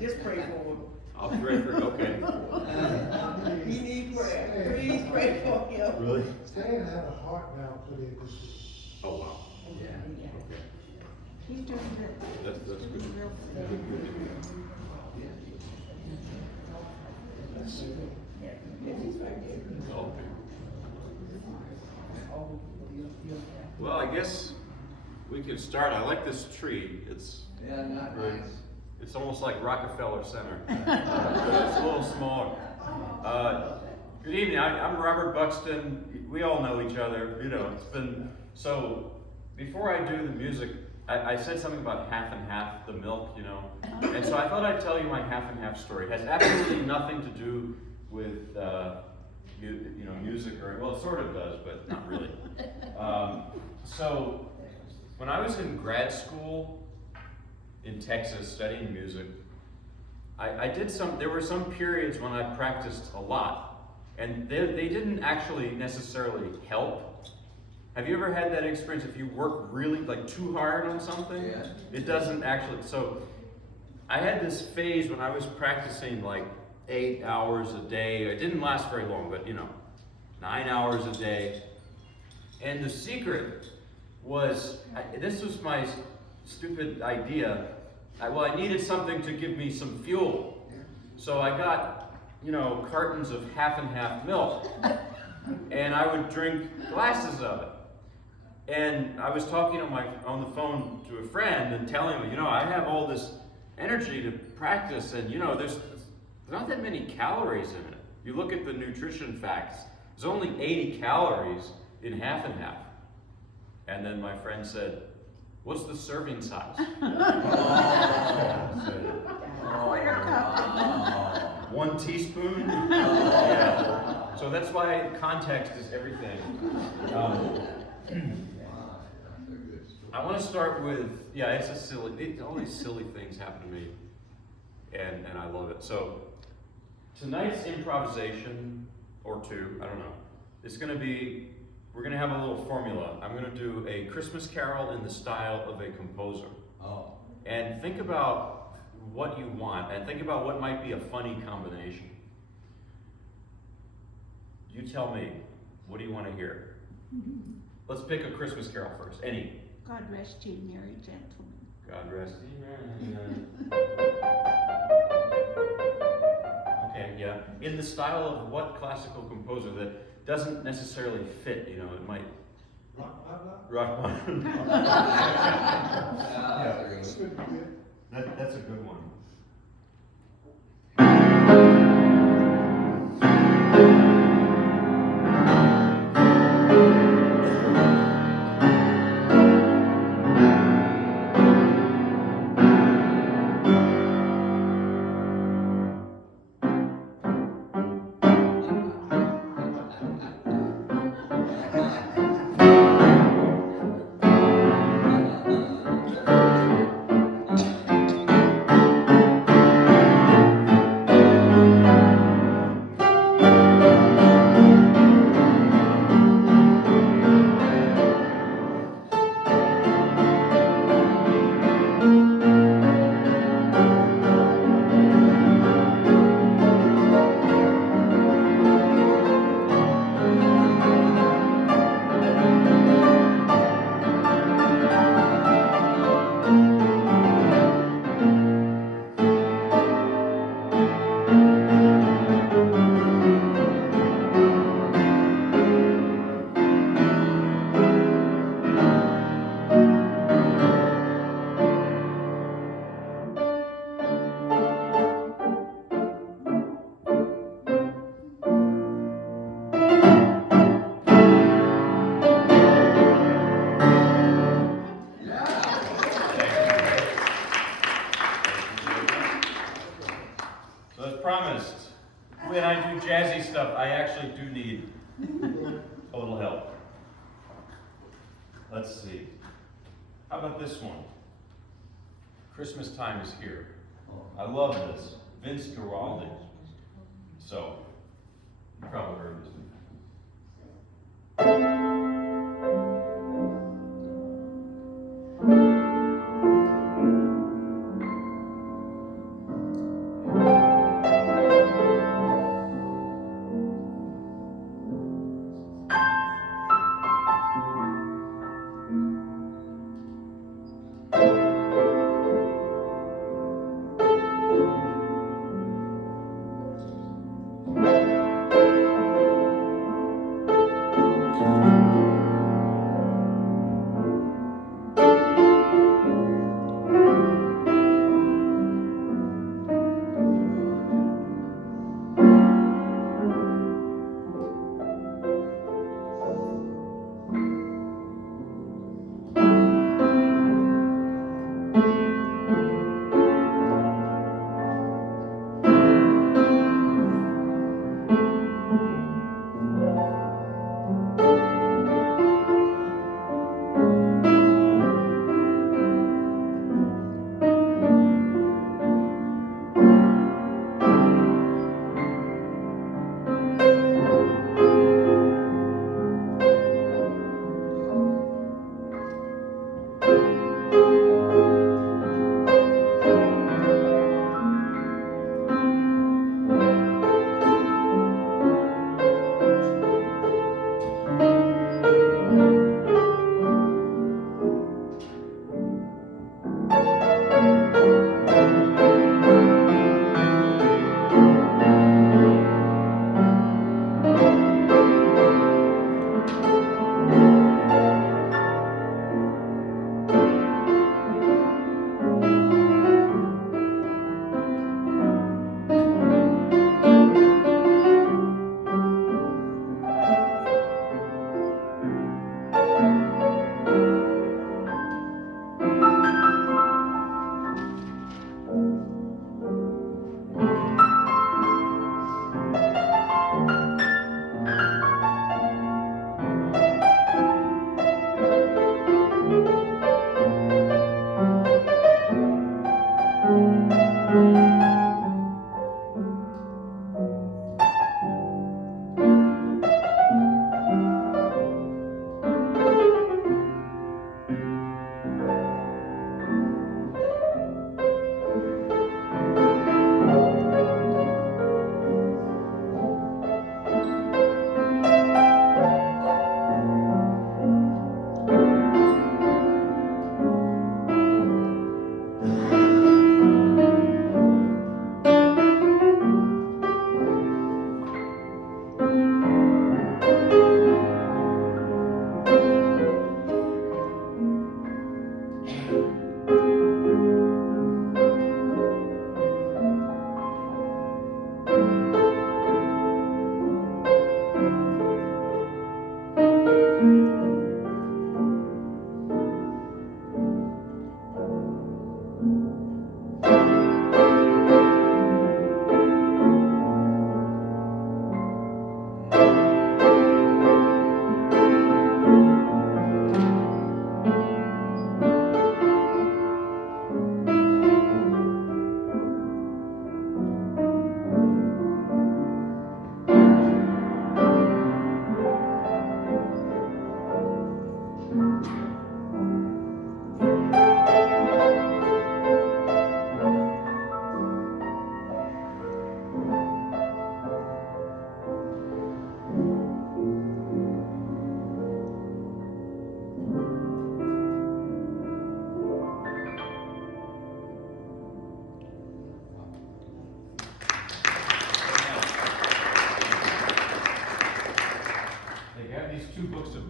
Just pray for him. I'll pray for, okay. He needs prayer. Please pray for him. Really? Stan had a heart valve put in. Oh, wow. Yeah. Okay. He's doing good. That's good. He's real good. Okay. Well, I guess we could start. I like this tree. It's Yeah, not very- nice. It's almost like Rockefeller Center. But it's a little smaller. Good evening. I'm Robert Buxton. We all know each other. You know, it's been so. Before I do the music, I said something about half and half the milk. You know, and so I thought I'd tell you my half and half story. It has absolutely nothing to do with music, or well, it sort of does, but not really. So when I was in grad school in Texas studying music, there were some periods when I practiced a lot, and they didn't actually necessarily help. Have you ever had that experience? If you work really like too hard on something, Yeah. it doesn't actually. So I had this phase when I was practicing like 8 hours a day. It didn't last very long, but 9 hours a day. And the secret was, this was my stupid idea. I needed something to give me some fuel. So I got, cartons of half and half milk. And I would drink glasses of it. And I was talking on the phone to a friend and telling him, I have all this energy to practice, and there's not that many calories in it. You look at the nutrition facts, there's only 80 calories in half and half. And then my friend said, "What's the serving size?" Quarter cup. 1 teaspoon? Yeah. So that's why context is everything. I want to start with, all these silly things happen to me, and I love it. So tonight's improvisation, or two, I don't know, we're going to have a little formula. I'm going to do a Christmas carol in the style of a composer. Oh. And think about what you want, and think about what might be a funny combination. You tell me, what do you want to hear? Let's pick a Christmas carol first, any. God rest ye merry gentlemen. God rest ye. Okay, yeah. In the style of what classical composer that doesn't necessarily fit, it might. Rachmaninoff. That's a good one. When I do jazzy stuff, I actually do need a little help. Let's see. How about this one? Christmas Time is Here. I love this. Vince Guaraldi. So, you probably heard this before.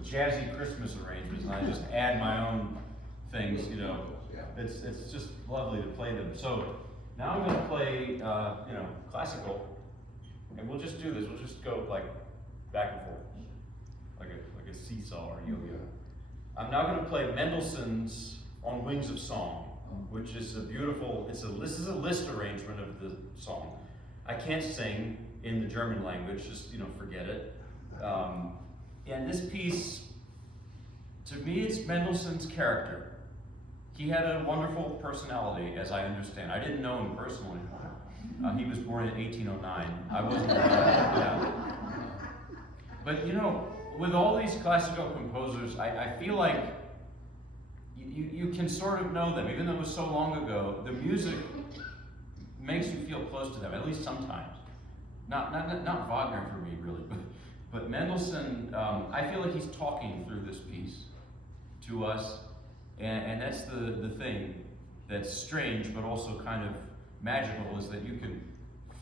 jazzy Christmas arrangements, and I just add my own things, you know. It's just lovely to play them. So now I'm going to play, you know, classical, and we'll just do this. We'll just go like back and forth, like a seesaw or yo-yo. I'm now going to play Mendelssohn's On Wings of Song, which is a beautiful. This is a Liszt arrangement of the song. I can't sing in the German language, just, you know, forget it. And this piece, to me, it's Mendelssohn's character. He had a wonderful personality, as I understand. I didn't know him personally. He was born in 1809. I wasn't around. Yeah. But you know, with all these classical composers, I feel like you can sort of know them, even though it was so long ago. The music makes you feel close to them, at least sometimes. Not Wagner for me, really, but Mendelssohn. I feel like he's talking through this piece to us, and that's the thing that's strange, but also kind of magical, is that you can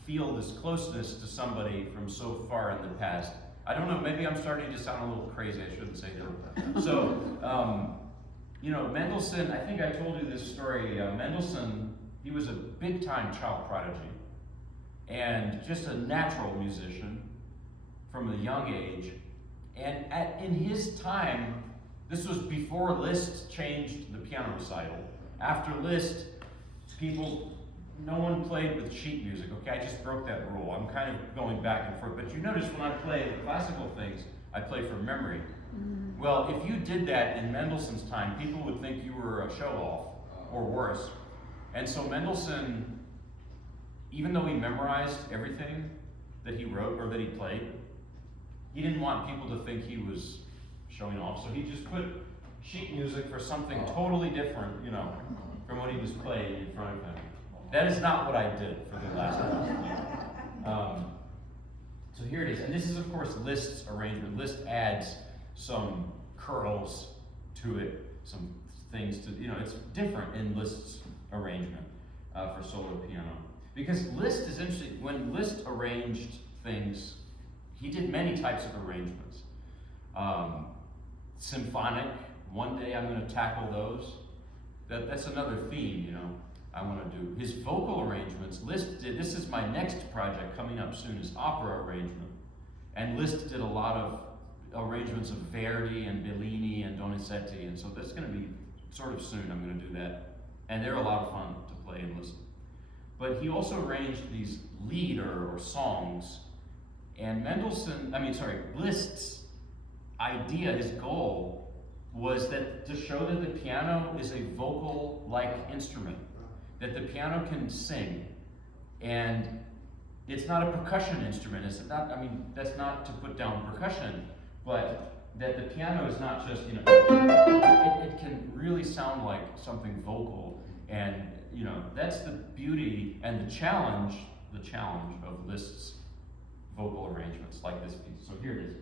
feel this closeness to somebody from so far in the past. I don't know, maybe I'm starting to sound a little crazy, I shouldn't say that. So, you know, Mendelssohn, I think I told you this story. Mendelssohn, he was a big-time child prodigy, and just a natural musician from a young age. And in his time, this was before Liszt changed the piano recital. After Liszt, no one played with sheet music, okay? I just broke that rule. I'm kind of going back and forth. But you notice when I play the classical things, I play from memory. Well, if you did that in Mendelssohn's time, people would think you were a show-off, or worse. And so Mendelssohn, even though he memorized everything that he wrote or that he played, he didn't want people to think he was showing off. So he just put sheet music for something totally different, you know, from what he was playing in front of him. That is not what I did for the last one. So here it is. And this is, of course, Liszt's arrangement. Liszt adds some curls to it, some things to, you know, it's different in Liszt's arrangement for solo piano. Because Liszt is interesting. When Liszt arranged things, he did many types of arrangements. Symphonic, one day I'm going to tackle those. That's another theme, you know, I want to do. His vocal arrangements, Liszt did, this is my next project coming up soon, is opera arrangement. And Liszt did a lot of arrangements of Verdi and Bellini and Donizetti, and so that's going to be sort of soon, I'm going to do that. And they're a lot of fun to play and listen. But he also arranged these lieder or songs, and Liszt's idea, his goal, was that to show that the piano is a vocal-like instrument, that the piano can sing, and it's not a percussion instrument. It's not, I mean, that's not to put down percussion, but that the piano is not just, you know, it can really sound like something vocal, and, you know, that's the beauty and the challenge of Liszt's vocal arrangements like this piece. So here it is.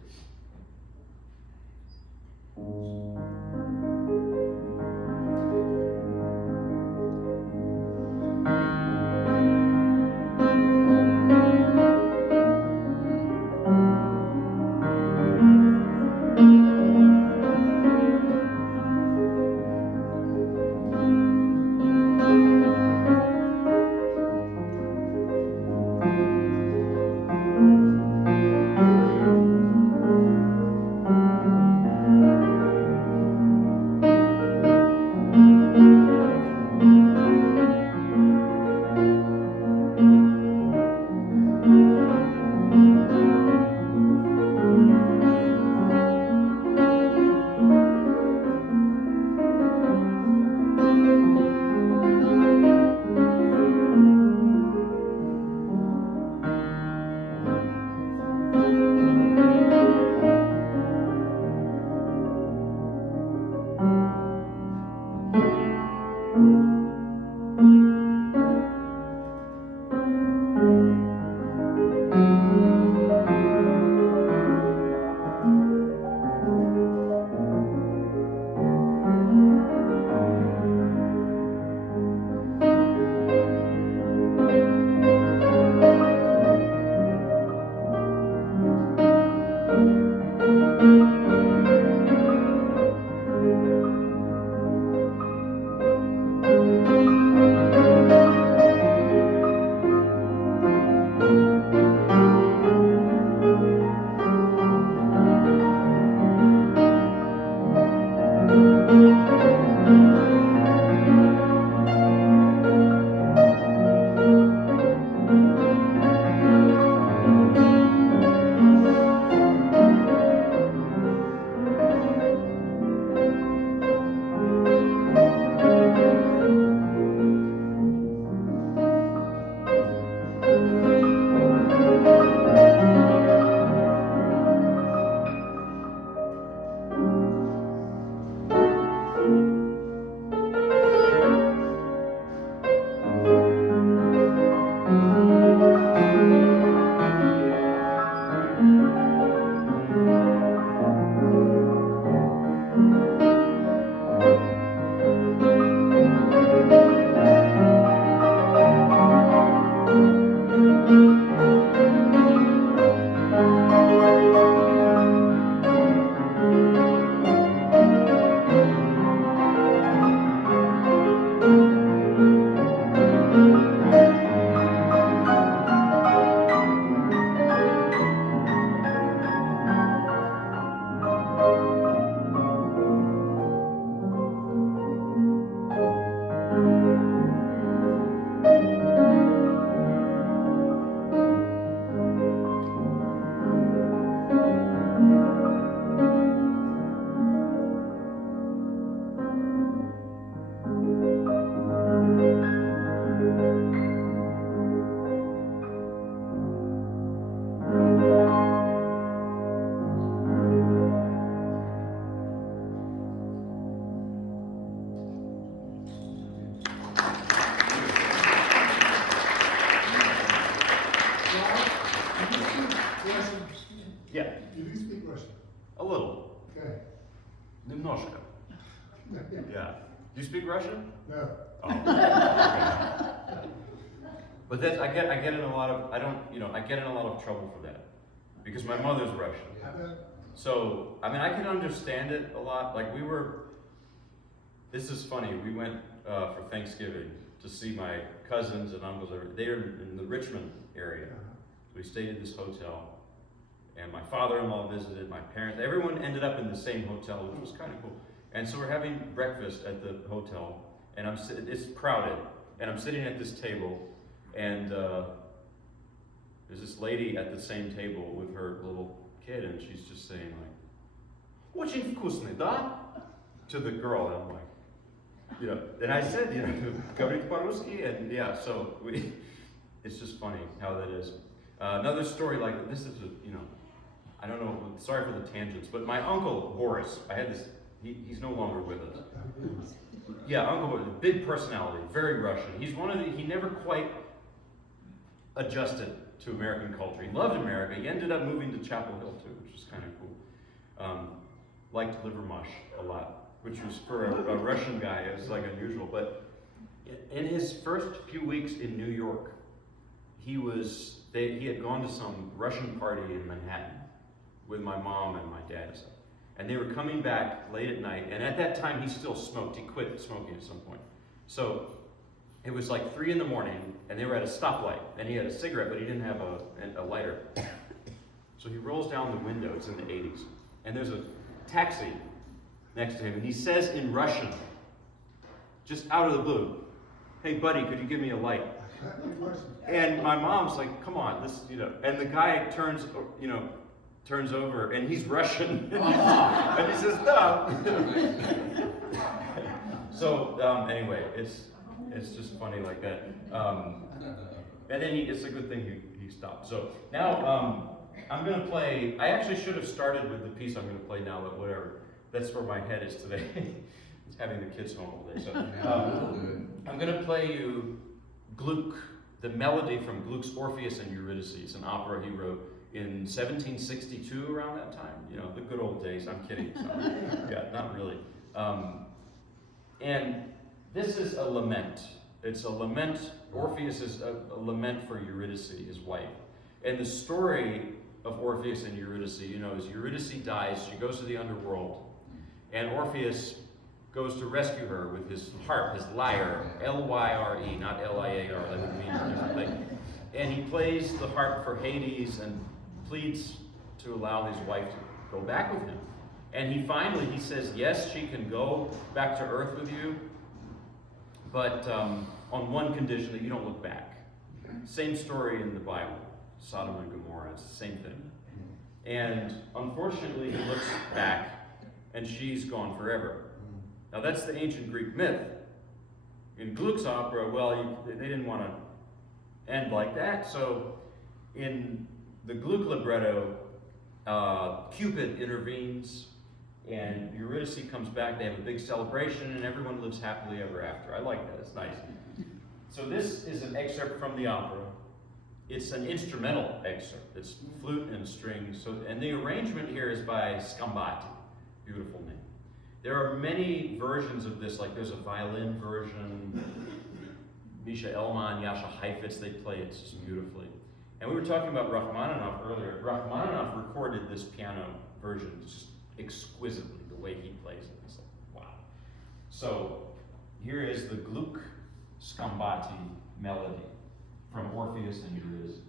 Немножко. Yeah. Do you speak Russian? No. Oh. But that's I get in a lot of I get in a lot of trouble for that because my mother's Russian. So I mean I can understand it a lot. Like this is funny. We went for Thanksgiving to see my cousins and uncles. They're in the Richmond area. We stayed at this hotel, and my father-in-law visited. My parents. Everyone ended up in the same hotel, which was kind of cool. And so we're having breakfast at the hotel, and it's crowded, and I'm sitting at this table, and there's this lady at the same table with her little kid, and she's just saying like, "Очень вкусный, да?" to the girl, and I'm like, and I said, говорите по-русски, and yeah, so it's just funny how that is. Another story like this is, I don't know, sorry for the tangents, but my uncle Boris, I had this. He's no longer with us. Yeah, Uncle Boris, big personality, very Russian. He never quite adjusted to American culture. He loved America. He ended up moving to Chapel Hill too, which is kind of cool. Liked liver mush a lot, which was for a Russian guy, it was like unusual. But in his first few weeks in New York, he had gone to some Russian party in Manhattan with my mom and my dad and stuff. And they were coming back late at night, and at that time he still smoked. He quit smoking at some point. So it was like 3 in the morning, and they were at a stoplight, and he had a cigarette, but he didn't have a lighter. So he rolls down the window, it's in the 80s, and there's a taxi next to him, and he says in Russian, just out of the blue, "Hey buddy, could you give me a light?" And my mom's like, "Come on, and the guy turns over, and he's Russian, and he says, "No." So anyway, it's just funny like that. And then it's a good thing he stopped. So now I'm gonna play. I actually should have started with the piece I'm gonna play now, but whatever. That's where my head is today. It's having the kids home all day. So I'm gonna play you Gluck, the melody from Gluck's Orpheus and Eurydice. It's an opera he wrote in 1762, around that time, the good old days. I'm kidding. So, yeah, not really. And this is a lament. It's a lament. Orpheus is a lament for Eurydice, his wife. And the story of Orpheus and Eurydice, is Eurydice dies, she goes to the underworld, and Orpheus goes to rescue her with his harp, his lyre, L-Y-R-E, not L-I-A-R, that would mean a different thing. And he plays the harp for Hades and pleads to allow his wife to go back with him. And he says, yes, she can go back to earth with you, but on one condition, that you don't look back. Same story in the Bible, Sodom and Gomorrah, it's the same thing. And unfortunately, he looks back, and she's gone forever. Now that's the ancient Greek myth. In Gluck's opera, they didn't want to end like that, so in the Gluck libretto, Cupid intervenes, and Eurydice comes back. They have a big celebration, and everyone lives happily ever after. I like that. It's nice. So this is an excerpt from the opera. It's an instrumental excerpt. It's flute and strings. And the arrangement here is by Scambati. Beautiful name. There are many versions of this. Like there's a violin version. Misha Elman, Yasha Heifetz, they play it just beautifully. And we were talking about Rachmaninoff earlier. Rachmaninoff recorded this piano version just exquisitely, the way he plays it. It's like, wow. So here is the Gluck Scambati melody from Orpheus and Eurydice.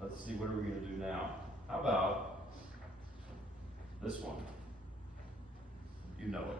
Let's see, what are we going to do now? How about this one? You know it.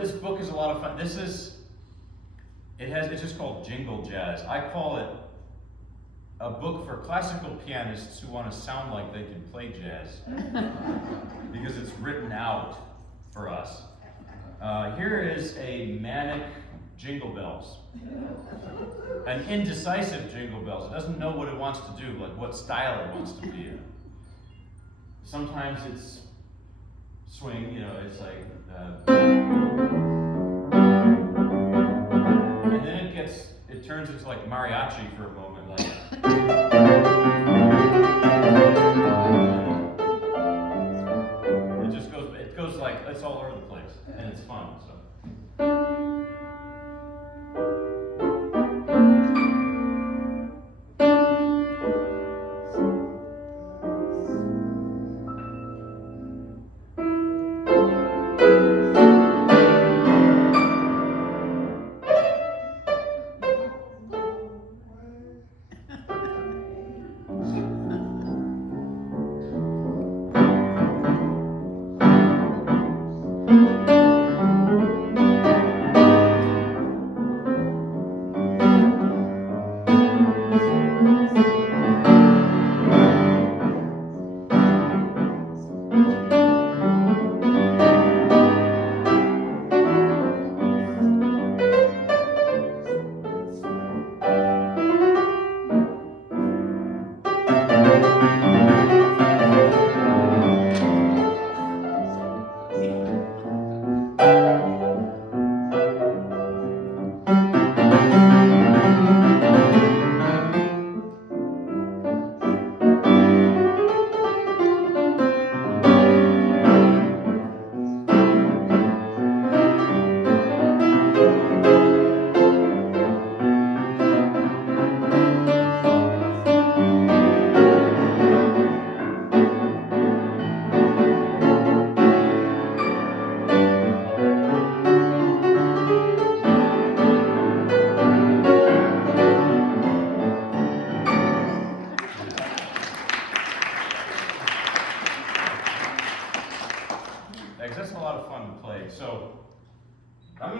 This book is a lot of fun. It's just called Jingle Jazz. I call it a book for classical pianists who want to sound like they can play jazz. Because it's written out for us. Here is a manic Jingle Bells. An indecisive Jingle Bells. It doesn't know what it wants to do, like what style it wants to be in. Sometimes it's swing, it's like, and then it turns into like mariachi for a moment, like. It goes like, it's all over the place, and it's fun, so.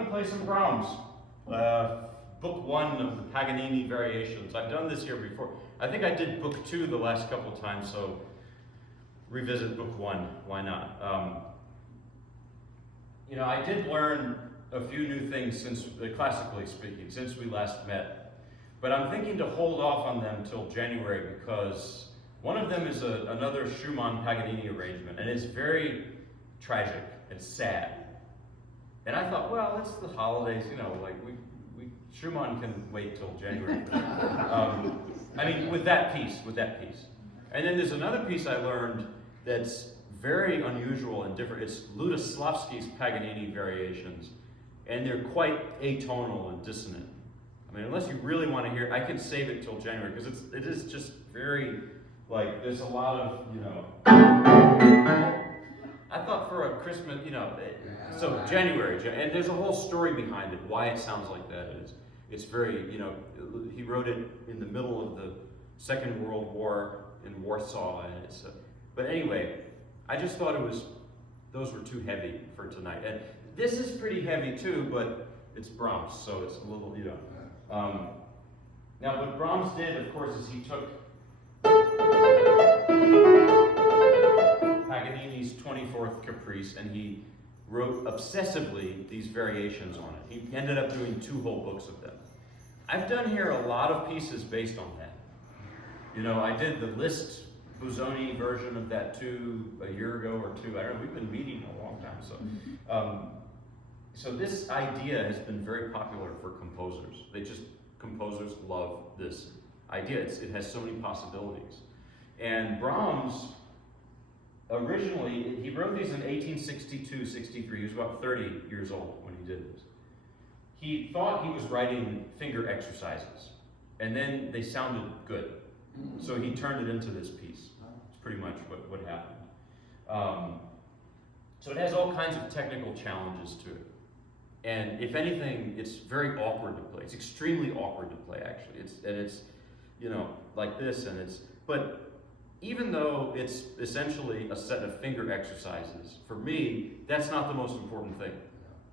to play some Brahms. Book 1 of the Paganini Variations. I've done this here before. I think I did book 2 the last couple of times, so revisit book 1. Why not? You know, I did learn a few new things since, classically speaking, since we last met. But I'm thinking to hold off on them till January because one of them is another Schumann Paganini arrangement, and it's very tragic. It's sad. And I thought, well, it's the holidays, you know, like Schumann can wait till January. I mean, with that piece. And then there's another piece I learned that's very unusual and different. It's Lutoslawski's Paganini Variations, and they're quite atonal and dissonant. I mean, unless you really want to hear, I can save it till January because it is just very, like, there's a lot of, you know. I thought for a Christmas, you know, so January, and there's a whole story behind it, why it sounds like that. It's very, you know, he wrote it in the middle of the Second World War in Warsaw, and but anyway, I just thought those were too heavy for tonight. And this is pretty heavy too, but it's Brahms, so it's a little, you know. Now what Brahms did, of course, is he took Paganini's 24th Caprice and he wrote obsessively these variations on it. He ended up doing 2 whole books of them. I've done here a lot of pieces based on that. You know, I did the Liszt Busoni version of that too a year ago or 2. I don't know, we've been meeting a long time, so. So this idea has been very popular for composers. Composers love this idea. It has so many possibilities. And Brahms, originally, he wrote these in 1862, 63. He was about 30 years old when he did this. He thought he was writing finger exercises, and then they sounded good. So he turned it into this piece. It's pretty much what happened. So it has all kinds of technical challenges to it. And if anything, it's very awkward to play. It's extremely awkward to play, actually. It's you know, like this, but even though it's essentially a set of finger exercises, for me, that's not the most important thing.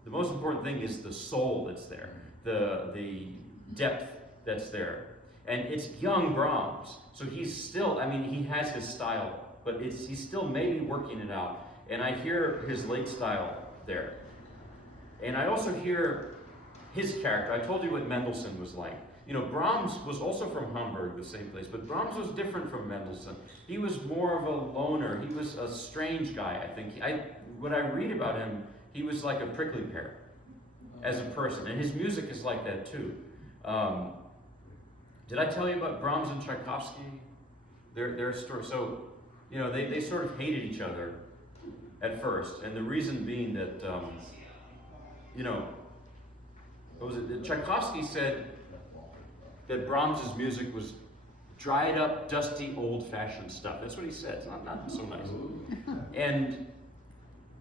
The most important thing is the soul that's there, the depth that's there. And it's young Brahms, so he's still, I mean, he has his style, but he's still maybe working it out. And I hear his late style there. And I also hear his character. I told you what Mendelssohn was like. You know, Brahms was also from Hamburg, the same place, but Brahms was different from Mendelssohn. He was more of a loner. He was a strange guy, I think. What I read about him, he was like a prickly pear as a person. And his music is like that too. Did I tell you about Brahms and Tchaikovsky? Their story. So, you know, they sort of hated each other at first. And the reason being that, you know, what was it? Tchaikovsky said that Brahms's music was dried up, dusty, old-fashioned stuff. That's what he said. It's not so nice. And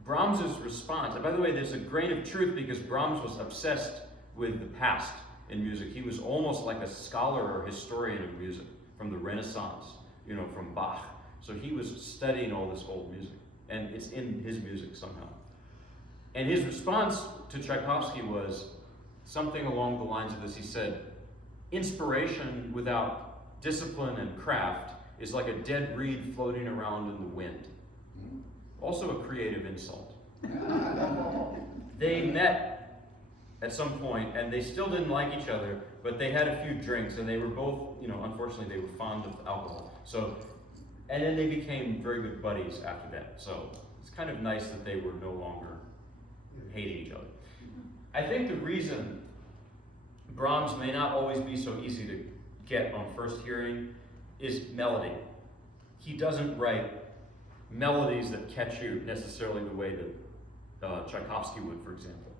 Brahms's response, and by the way, there's a grain of truth because Brahms was obsessed with the past in music. He was almost like a scholar or historian of music from the Renaissance, you know, from Bach. So he was studying all this old music, and it's in his music somehow. And his response to Tchaikovsky was something along the lines of this. He said, inspiration without discipline and craft is like a dead reed floating around in the wind. Also a creative insult. They met at some point and they still didn't like each other, but they had a few drinks and they were both, you know, unfortunately they were fond of alcohol. So, and then they became very good buddies after that. So it's kind of nice that they were no longer hating each other. I think the reason Brahms may not always be so easy to get on first hearing is melody. He doesn't write melodies that catch you necessarily the way that Tchaikovsky would, for example.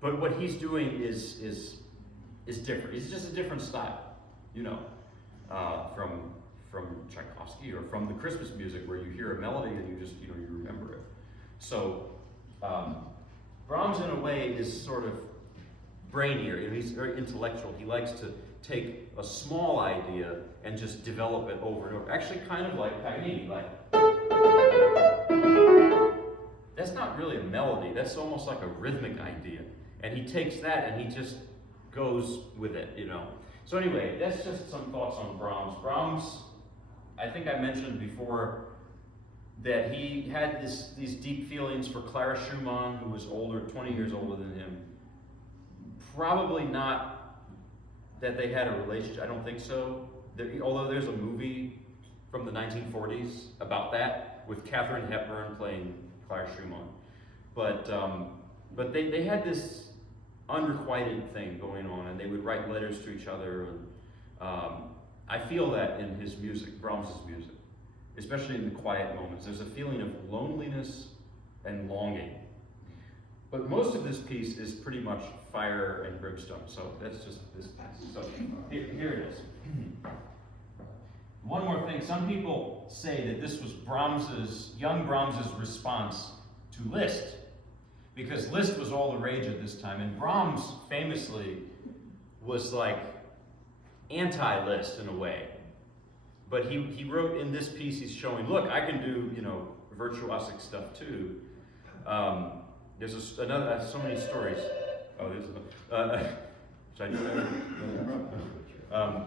But what he's doing is different. It's just a different style, you know, from Tchaikovsky or from the Christmas music where you hear a melody and you just, you know, you remember it. So Brahms in a way is sort of brainier. You know, he's very intellectual. He likes to take a small idea and just develop it over and over. Actually, kind of like Paganini, like that's not really a melody, that's almost like a rhythmic idea. And he takes that and he just goes with it, you know. So anyway, that's just some thoughts on Brahms. Brahms, I think I mentioned before that he had these deep feelings for Clara Schumann, who was older, 20 years older than him. Probably not that they had a relationship, I don't think so. Although there's a movie from the 1940s about that, with Katharine Hepburn playing Clara Schumann. But they had this unrequited thing going on, and they would write letters to each other. And I feel that in his music, Brahms's music, especially in the quiet moments. There's a feeling of loneliness and longing. But most of this piece is pretty much fire and brimstone, so that's just this piece. So here it is. One more thing, some people say that this was young Brahms's response to Liszt, because Liszt was all the rage at this time, and Brahms famously was like anti-Liszt in a way. But he wrote in this piece, he's showing, look, I can do, you know, virtuosic stuff too. There's so many stories. Oh, should I do that?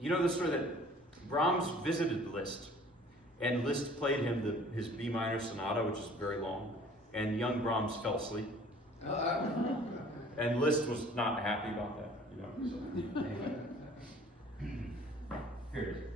You know the story that Brahms visited Liszt, and Liszt played him his B minor sonata, which is very long, and young Brahms fell asleep. And Liszt was not happy about that, you know. So, anyway. Here it is.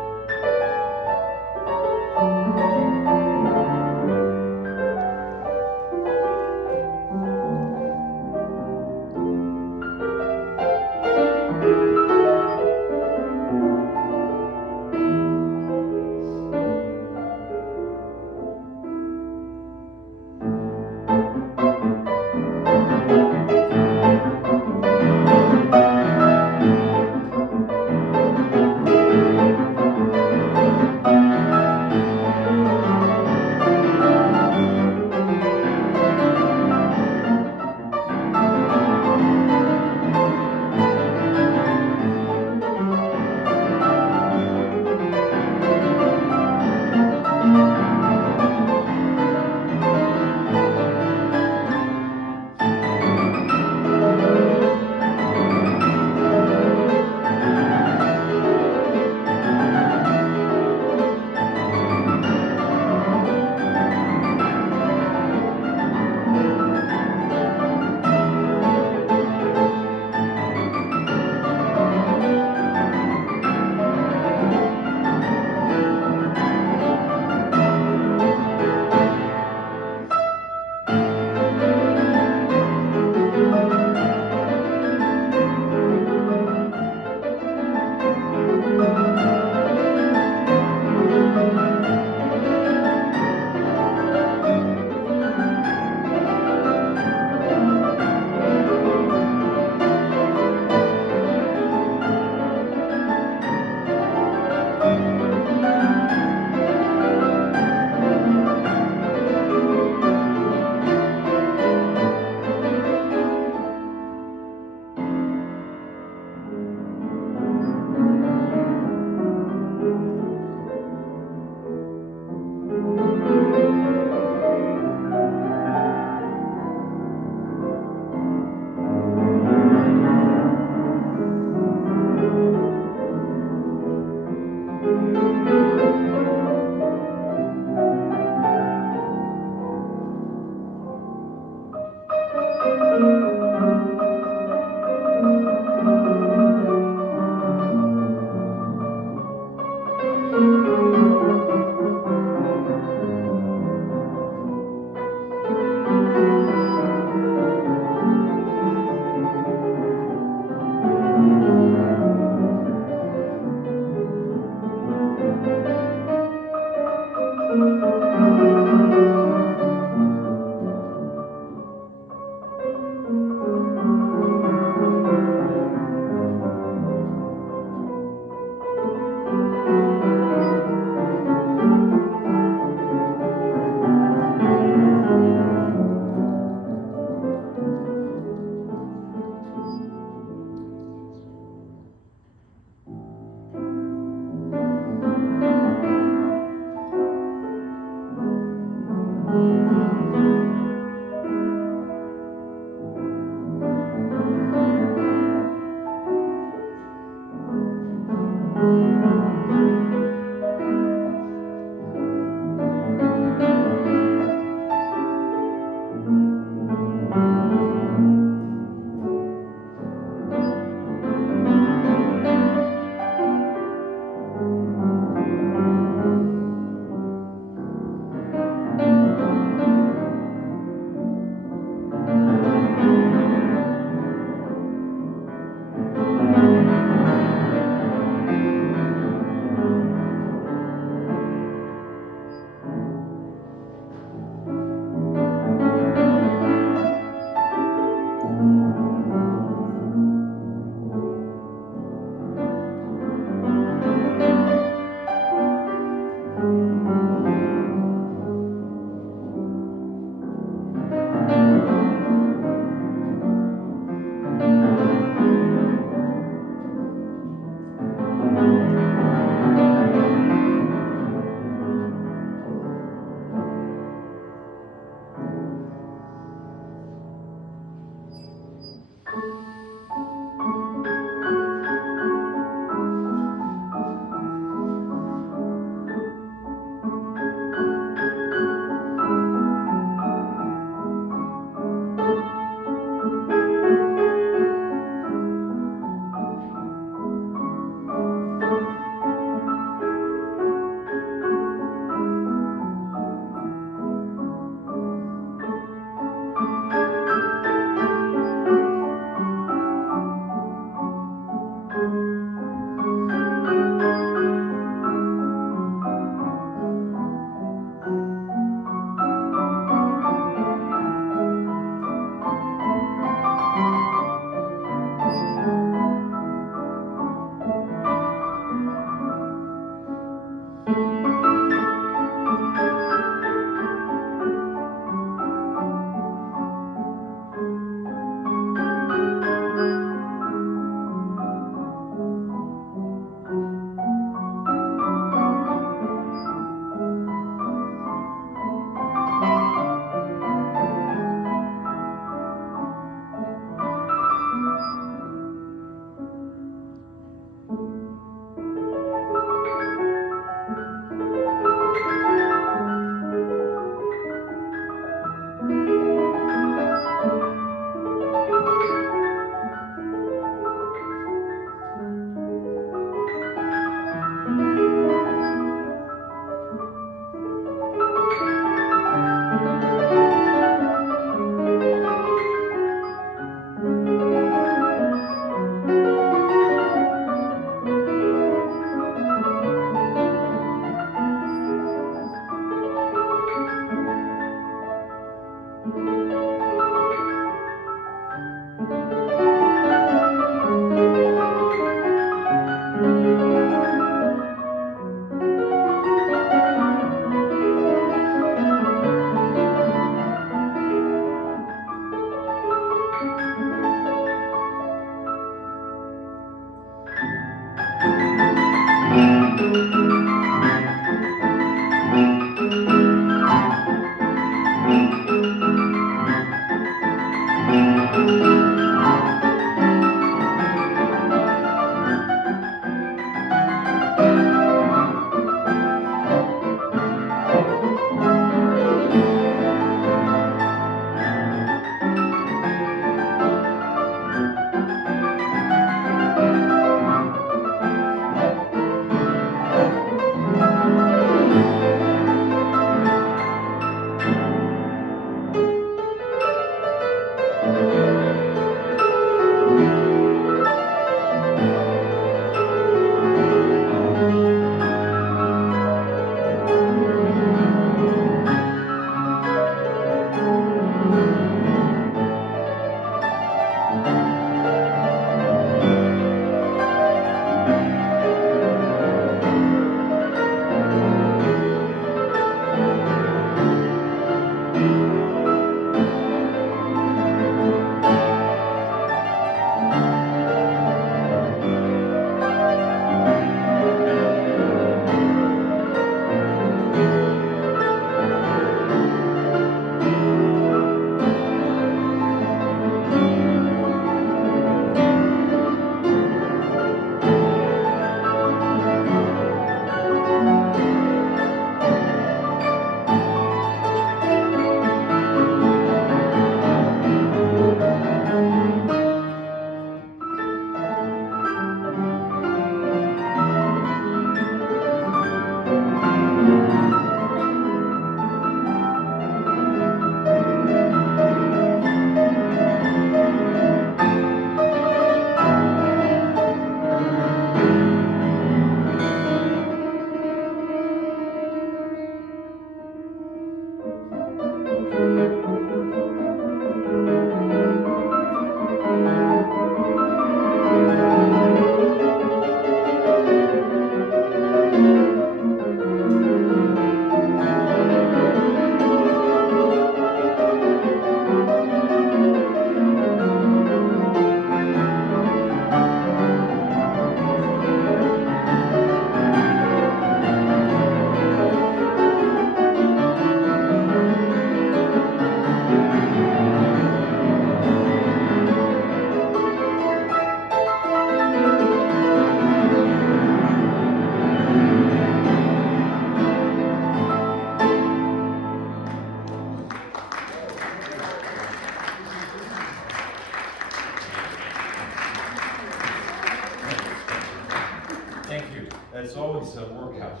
Thank you. It's always a workout.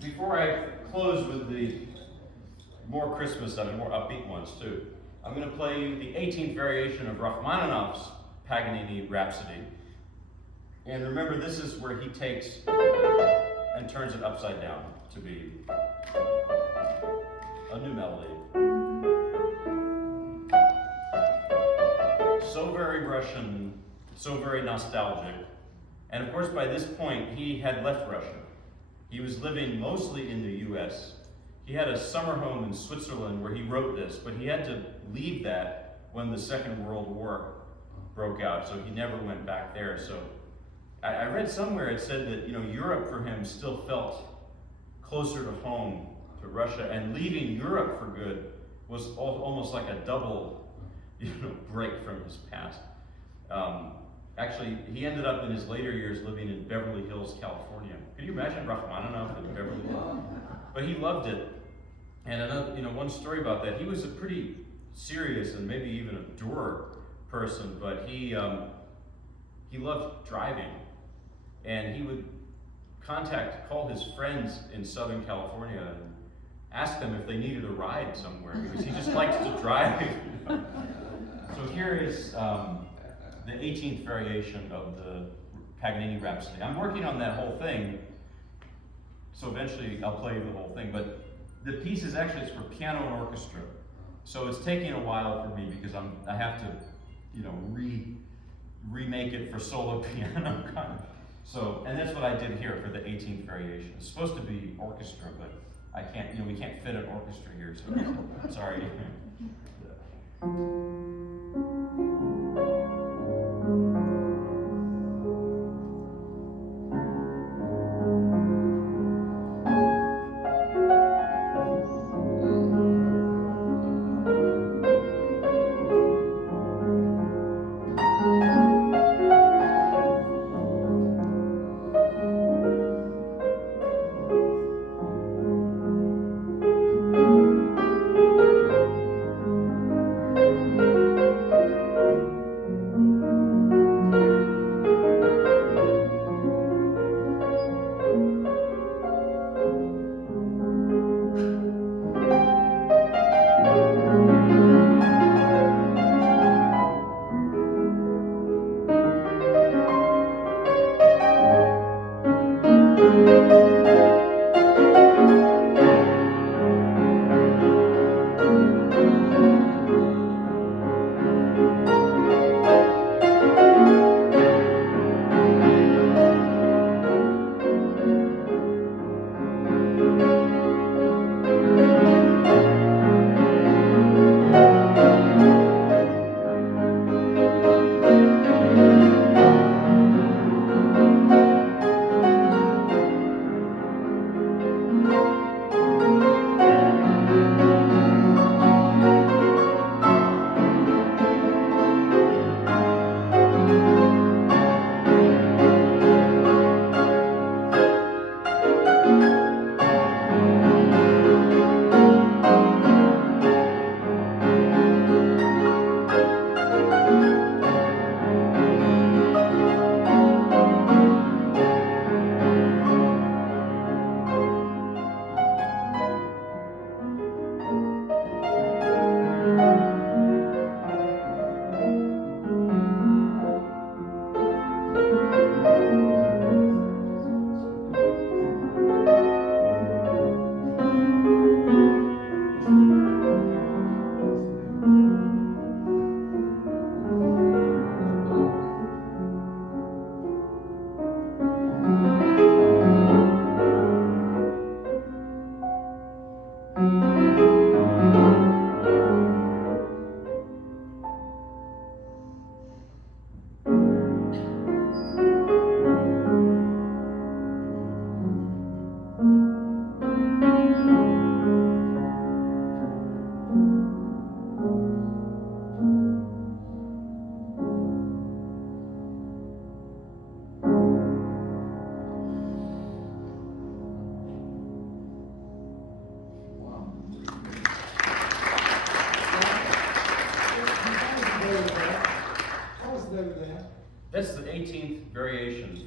Before I close with the more Christmas and more upbeat ones too, I'm going to play you the 18th variation of Rachmaninoff's Paganini Rhapsody. And remember, this is where he takes and turns it upside down to be a new melody. So very Russian, so very nostalgic. And of course, by this point, he had left Russia. He was living mostly in the US. He had a summer home in Switzerland where he wrote this, but he had to leave that when the Second World War broke out, so he never went back there. So I read somewhere it said that Europe for him still felt closer to home, to Russia, and leaving Europe for good was almost like a double break from his past. Actually, he ended up in his later years living in Beverly Hills, California. Can you imagine Rachmaninoff in Beverly Hills? But he loved it. And another, one story about that, he was a pretty serious and maybe even a dour person, but he loved driving. And he would call his friends in Southern California and ask them if they needed a ride somewhere, because he just liked to drive. So here is the 18th variation of the Paganini Rhapsody. I'm working on that whole thing, so eventually I'll play the whole thing, but the piece is actually, it's for piano and orchestra. So it's taking a while for me because I have to, remake it for solo piano kind of. So, and that's what I did here for the 18th variation. It's supposed to be orchestra, but I can't, we can't fit an orchestra here, so sorry.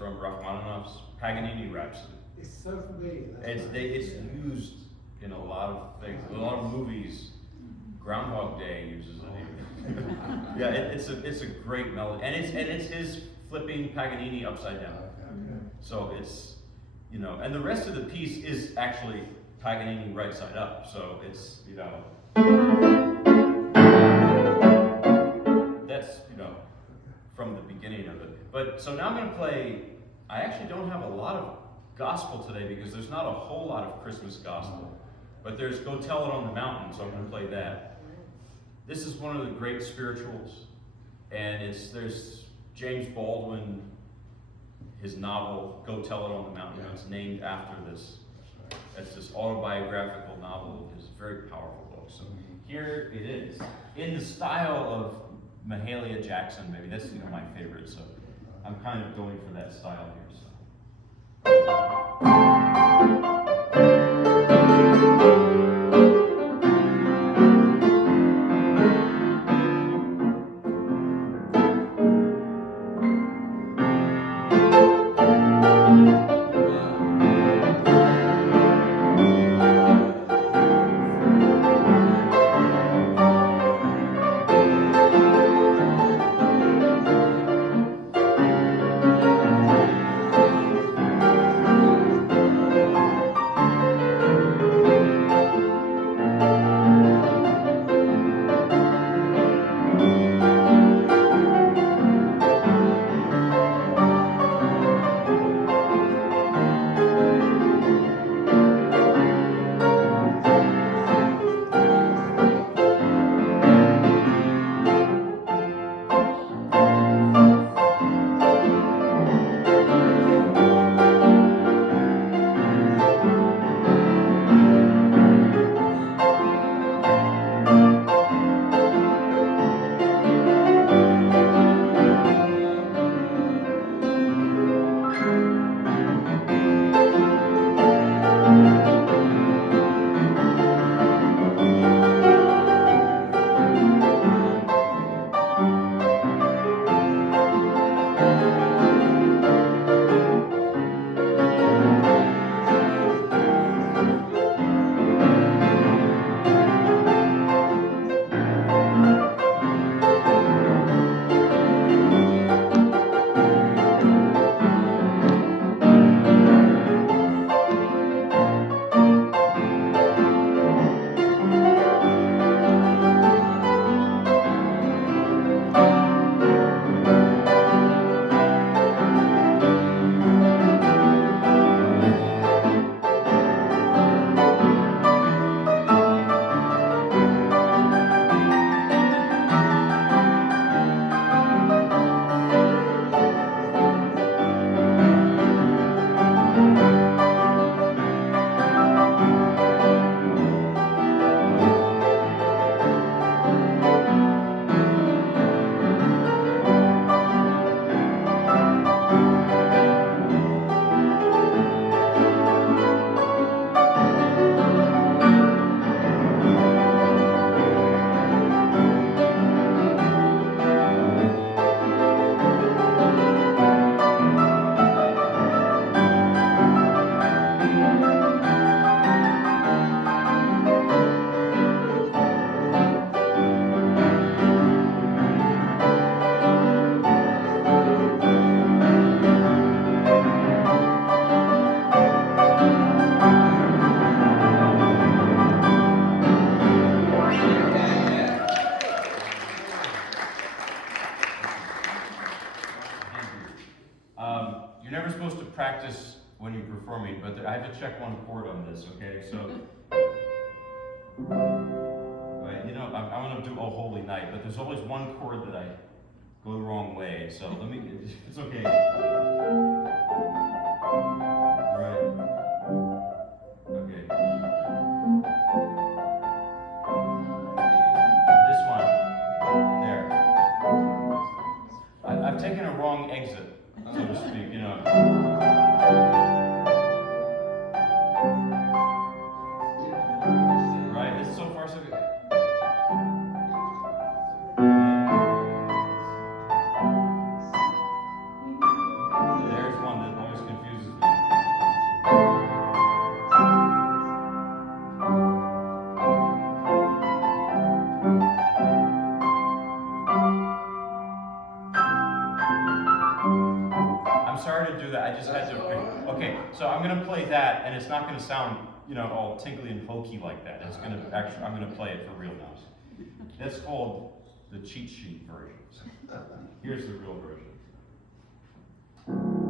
from Rachmaninoff's Paganini Rhapsody. It's so familiar. It's used in a lot of things, a lot of movies. Groundhog Day uses it even. Yeah, it's a great melody, and it's his flipping Paganini upside down. Okay. So it's, you know, and the rest of the piece is actually Paganini right side up. So it's, you know, that's, you know, from the beginning of it. But so now I'm going to play. I actually don't have a lot of gospel today because there's not a whole lot of Christmas gospel. But there's Go Tell It on the Mountain, so I'm going to play that. This is one of the great spirituals, and there's James Baldwin, his novel Go Tell It on the Mountain. It's named after this. It's this autobiographical novel. It's a very powerful book. So here it is, in the style of Mahalia Jackson. Maybe that's, you know, my favorite. So I'm kind of going for that style here. So. You're never supposed to practice when you're performing, but I have to check one chord on this, okay? So, right, you know, I'm going to do Oh Holy Night, but there's always one chord that I go the wrong way, so let me, it's okay. Right. Okay. This one. There. I've taken a wrong exit, so to speak, you know. Right? It's so far so good. There's one just had to. Okay, so I'm gonna play that, and it's not gonna sound, all tinkly and hokey like that. It's gonna actually, I'm gonna play it for real now. That's called the cheat sheet version. Here's the real version. Thank you.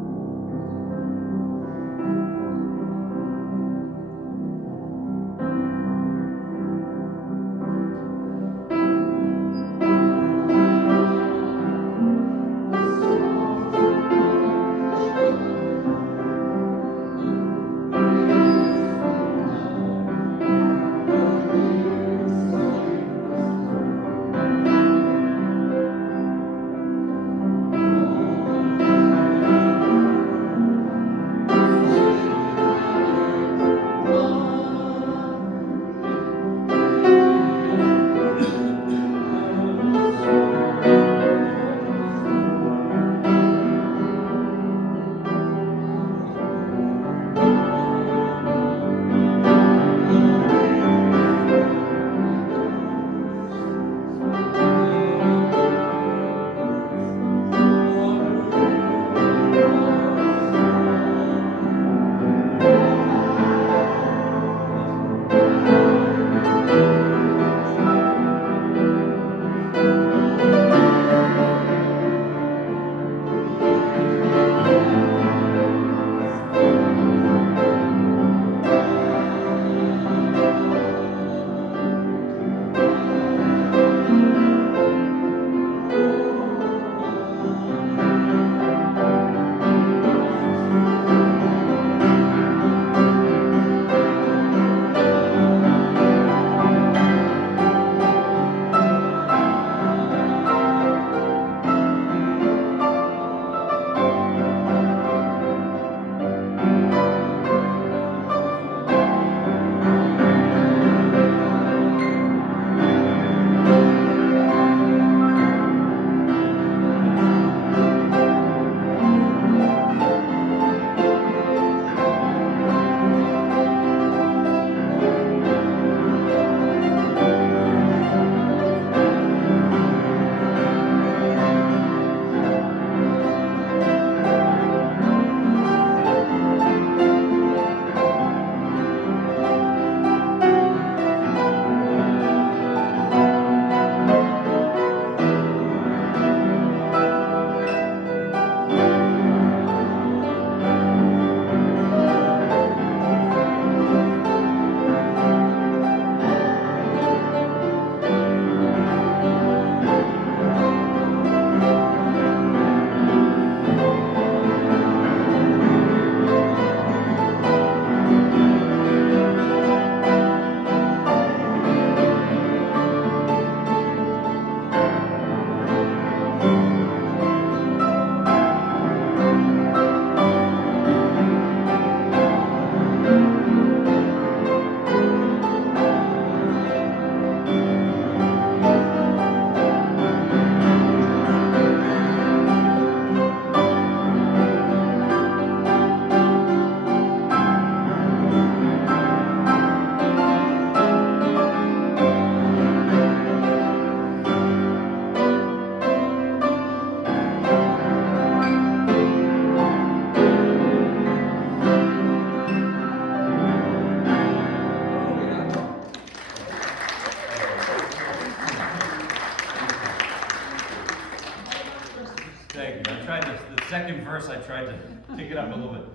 The second verse, I tried to pick it up a little bit.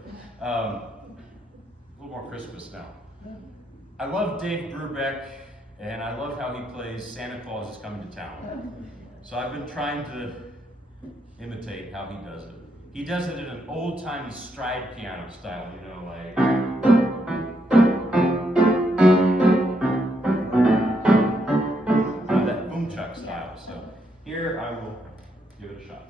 A little more Christmas now. I love Dave Brubeck, and I love how he plays Santa Claus is Coming to Town. So I've been trying to imitate how he does it. He does it in an old-timey stride piano style, like... that boom chuck style. So here I will give it a shot.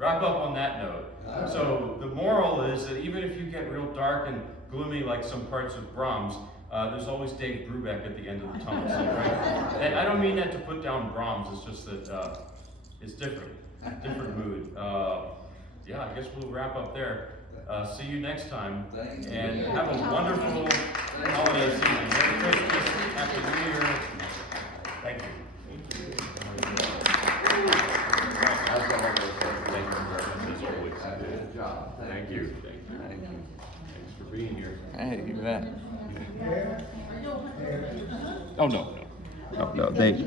wrap up on that note. So the moral is that even if you get real dark and gloomy like some parts of Brahms, there's always Dave Brubeck at the end of the tunnel. So, right? And I don't mean that to put down Brahms, it's just that it's different mood. Yeah, I guess we'll wrap up there. See you next time, and have a wonderful holiday season. Merry Christmas, Happy New Year. Thank you. Thank you very much, as always. Good job. Thank you. Thank you. Thanks for being here. Hey, you bet. Yeah. Oh, no. No, they.